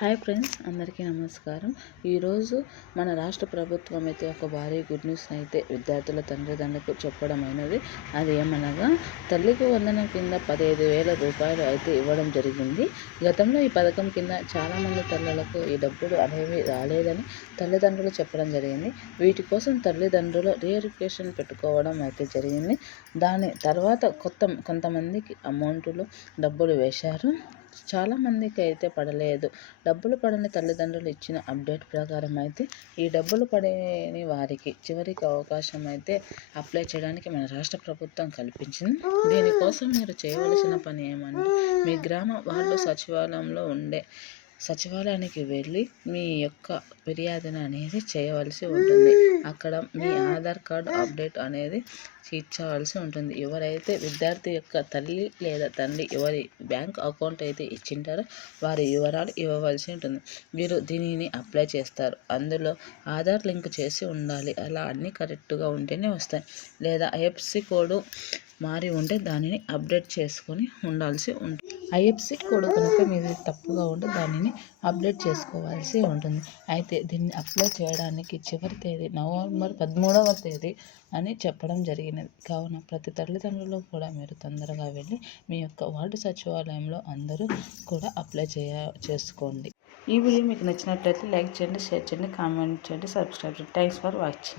Hi friends అందరికీ నమస్కారం. ఈరోజు మన రాష్ట్ర ప్రభుత్వం అయితే ఒక భారీ గుడ్ న్యూస్ అయితే విద్యార్థుల తండ్రిదండ్రులకు చెప్పడం అయినది. అది ఏమనగా తల్లికి వందనం కింద పదిహేను వేల రూపాయలు అయితే ఇవ్వడం జరిగింది. గతంలో ఈ పథకం కింద చాలామంది తల్లులకు ఈ డబ్బులు అనేవి రాలేదని తల్లిదండ్రులు చెప్పడం జరిగింది. వీటి కోసం తల్లిదండ్రులు రీఎడ్యుకేషన్ పెట్టుకోవడం అయితే జరిగింది. దాని తర్వాత కొత్త కొంతమందికి అమౌంట్లు డబ్బులు వేశారు. చాలామందికి అయితే పడలేదు. డబ్బులు పడని తల్లిదండ్రులు ఇచ్చిన అప్డేట్ ప్రకారం అయితే ఈ డబ్బులు పడని వారికి చివరికి అవకాశం అయితే అప్లై చేయడానికి మన రాష్ట్ర ప్రభుత్వం కల్పించింది. దీనికోసం మీరు చేయవలసిన పని ఏమంటే మీ గ్రామ వార్డు సచివాలయంలో ఉండే సచివాలయానికి వెళ్ళి మీ యొక్క ఫిర్యాదును అనేది చేయవలసి ఉంటుంది. అక్కడ మీ ఆధార్ కార్డు అప్డేట్ అనేది ఇచ్చవలసి ఉంటుంది. ఎవరైతే విద్యార్థి యొక్క తల్లి లేదా తండ్రి ఎవరి బ్యాంక్ అకౌంట్ అయితే ఇచ్చింటారో వారి వివరాలు ఇవ్వవలసి ఉంటుంది. మీరు దీనిని అప్లై చేస్తారు. అందులో ఆధార్ లింక్ చేసి ఉండాలి. అలా అన్నీ కరెక్ట్గా ఉంటేనే వస్తాయి. లేదా ఐఎఫ్సి కోడ్ మారి ఉంటే దానిని అప్డేట్ చేసుకొని ఉండాల్సి ఉంటుంది. ఐఎఫ్సి కోడ్ కనుక మీది తప్పుగా ఉంటే దానిని అప్డేట్ చేసుకోవాల్సి ఉంటుంది. అయితే దీన్ని అప్లై చేయడానికి చివరి తేదీ నవంబర్ పదమూడవ తేదీ అని చెప్పడం జరిగినది. కావున ప్రతి తల్లిదండ్రులు కూడా మీరు తొందరగా వెళ్ళి మీ యొక్క వార్డు సచివాలయంలో అందరూ కూడా అప్లై చేయ చేసుకోండి. ఈ వీడియో మీకు నచ్చినట్లయితే లైక్ చేయండి షేర్ చేయండి కామెంట్ చేయండి సబ్స్క్రైబ్ చేయండి. Thanks for watching.